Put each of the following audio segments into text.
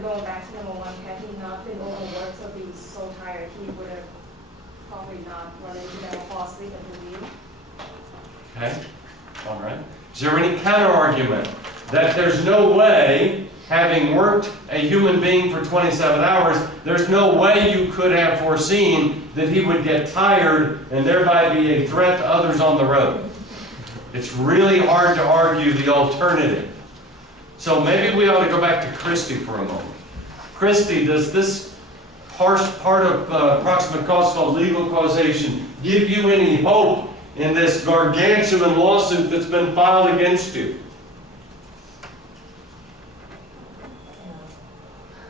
And going back to number one, had he not been overworked, so he was so tired, he would have probably not run into them or fall asleep at the wheel. Okay, all right. Is there any counter argument that there's no way, having worked a human being for 27 hours, there's no way you could have foreseen that he would get tired and thereby be a threat to others on the road? It's really hard to argue the alternative. So maybe we ought to go back to Christie for a moment. Christie, does this part of proximate cause called legal causation give you any hope in this gargantuan lawsuit that's been filed against you?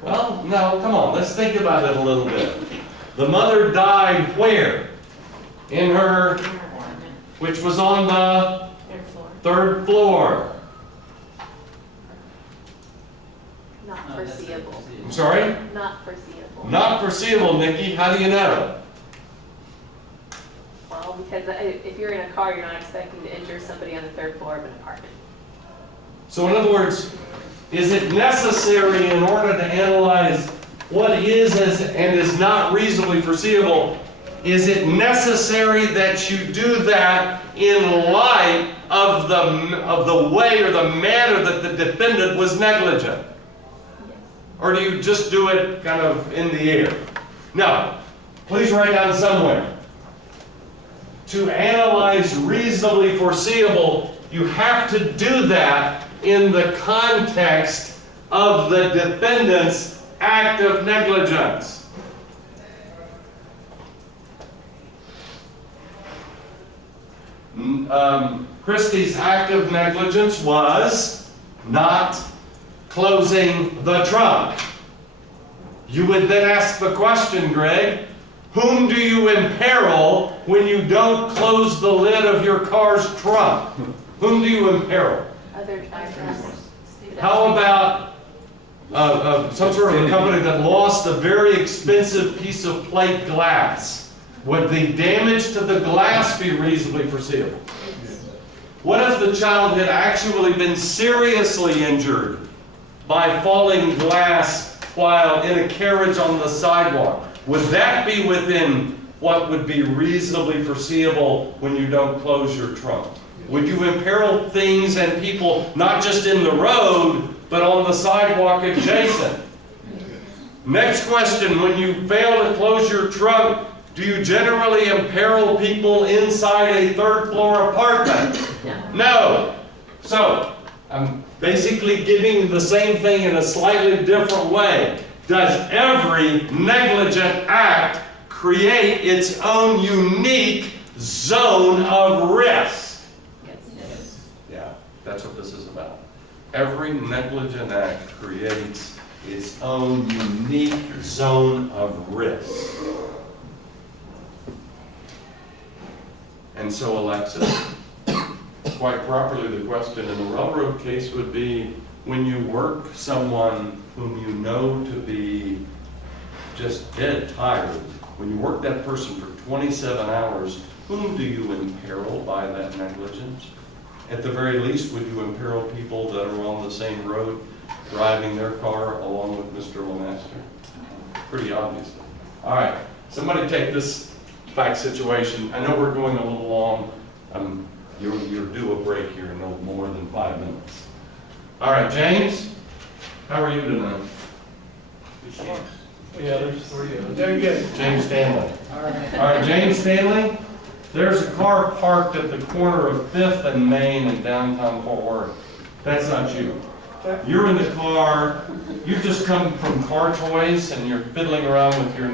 Well, no, come on, let's think about it a little bit. The mother died where? In her, which was on the third floor. Not foreseeable. I'm sorry? Not foreseeable. Not foreseeable, Nikki. How do you know? Well, because if you're in a car, you're not expecting to injure somebody on the third floor of an apartment. So in other words, is it necessary in order to analyze what is and is not reasonably foreseeable, is it necessary that you do that in light of the way or the manner that the defendant was negligent? Or do you just do it kind of in the air? No. Please write down somewhere. To analyze reasonably foreseeable, you have to do that in the context of the defendant's act of negligence. Christie's act of negligence was not closing the trunk. You would then ask the question, Greg, whom do you imperil when you don't close the lid of your car's trunk? Whom do you imperil? Other drivers. How about some sort of a company that lost a very expensive piece of plate glass? Would the damage to the glass be reasonably foreseeable? What if the child had actually been seriously injured by falling glass while in a carriage on the sidewalk? Would that be within what would be reasonably foreseeable when you don't close your trunk? Would you imperil things and people not just in the road, but on the sidewalk adjacent? Next question, when you fail to close your trunk, do you generally imperil people inside a third floor apartment? No. So, I'm basically giving the same thing in a slightly different way. Does every negligent act create its own unique zone of risk? Yes. Yeah, that's what this is about. Every negligent act creates its own unique zone of risk. And so, Alexis, quite properly, the question in the railroad case would be, when you work someone whom you know to be just dead tired, when you work that person for 27 hours, whom do you imperil by that negligence? At the very least, would you imperil people that are on the same road driving their car along with Mr. Lemaster? Pretty obviously. All right, somebody take this fact situation. I know we're going a little long. You're due a break here in no more than 5 minutes. All right, James, how are you tonight? Yeah, there's three of them. Very good. James Stanley. All right. All right, James Stanley, there's a car parked at the corner of 5th and Main in downtown Fort Worth. That's not you. You're in the car, you've just come from Car Toys and you're fiddling around with your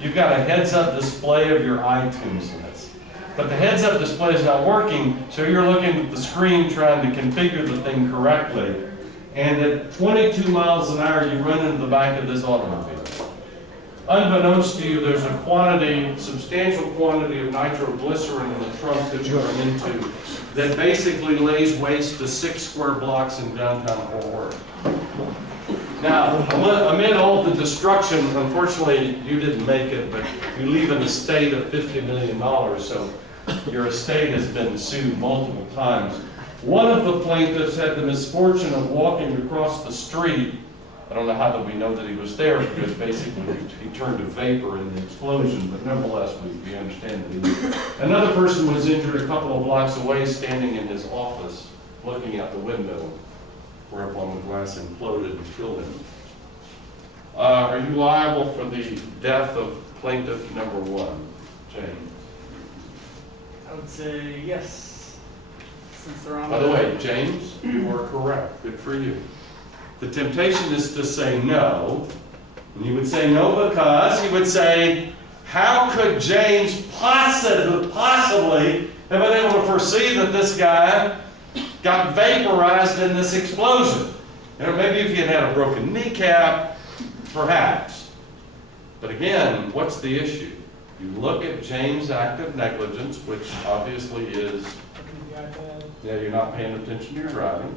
you've got a heads-up display of your iTunes list. But the heads-up display is not working, so you're looking at the screen trying to configure the thing correctly. And at 22 miles an hour, you run into the back of this automobile. Unbeknownst to you, there's a substantial quantity of nitroglycerin in the trunk that you're into that basically lays waste to 6 square blocks in downtown Fort Worth. Now, amid all the destruction, unfortunately, you didn't make it, but you leave an estate of $50 million, so your estate has been sued multiple times. One of the plaintiffs had the misfortune of walking across the street I don't know how that we know that he was there, because basically he turned to vapor in the explosion, but nevertheless, we understand that he was. Another person was injured a couple of blocks away, standing in his office, looking out the window, whereupon the glass imploded and killed him. Are you liable for the death of plaintiff number 1, Jane? I would say yes, since they're on. By the way, James, you are correct. Good for you. The temptation is to say no. And you would say no because you would say, how could James possibly have been able to foresee that this guy got vaporized in this explosion? You know, maybe if he had had a broken kneecap, perhaps. But again, what's the issue? You look at James' act of negligence, which obviously is, yeah, you're not paying attention to your driving.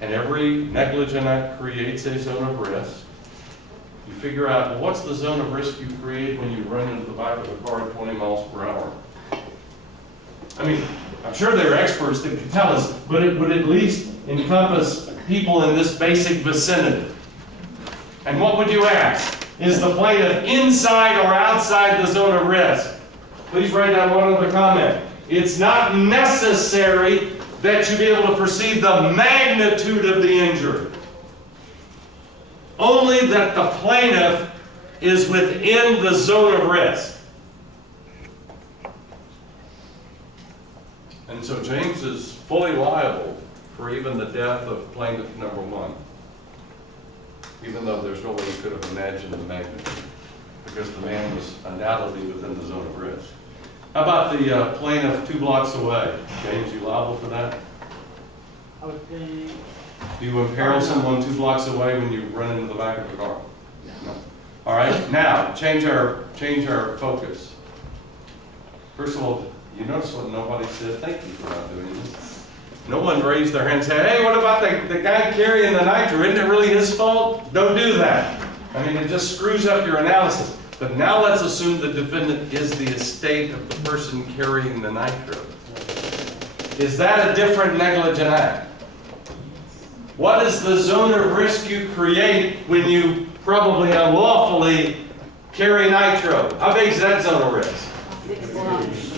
And every negligent act creates a zone of risk. You figure out, well, what's the zone of risk you create when you run into the back of a car at 20 miles per hour? I mean, I'm sure there are experts that could tell us, but it would at least encompass people in this basic vicinity. And what would you ask? Is the plaintiff inside or outside the zone of risk? Please write down one other comment. It's not necessary that you be able to foresee the magnitude of the injury. Only that the plaintiff is within the zone of risk. And so James is fully liable for even the death of plaintiff number 1. Even though there's no way you could have imagined the magnitude, because the man was undoubtedly within the zone of risk. How about the plaintiff 2 blocks away? James, you liable for that? I would think. Do you imperil someone 2 blocks away when you run into the back of the car? No. All right, now, change our focus. First of all, you notice what nobody said? Thank you for not doing this. No one raised their hand and said, hey, what about the guy carrying the nitro? Isn't it really his fault? Don't do that. I mean, it just screws up your analysis. But now let's assume the defendant is the estate of the person carrying the nitro. Is that a different negligent act? What is the zone of risk you create when you probably unlawfully carry nitro? How big is that zone of risk? 6 blocks.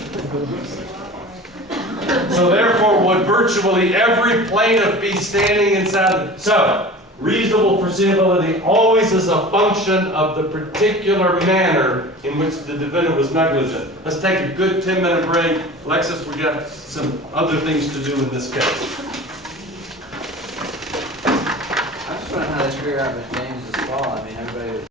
So therefore, would virtually every plaintiff be standing inside? So, reasonable foreseeability always is a function of the particular manner in which the defendant was negligent. Let's take a good 10-minute break. Alexis, we got some other things to do in this case. I just want to know how they figure out if James' fault. I mean, everybody was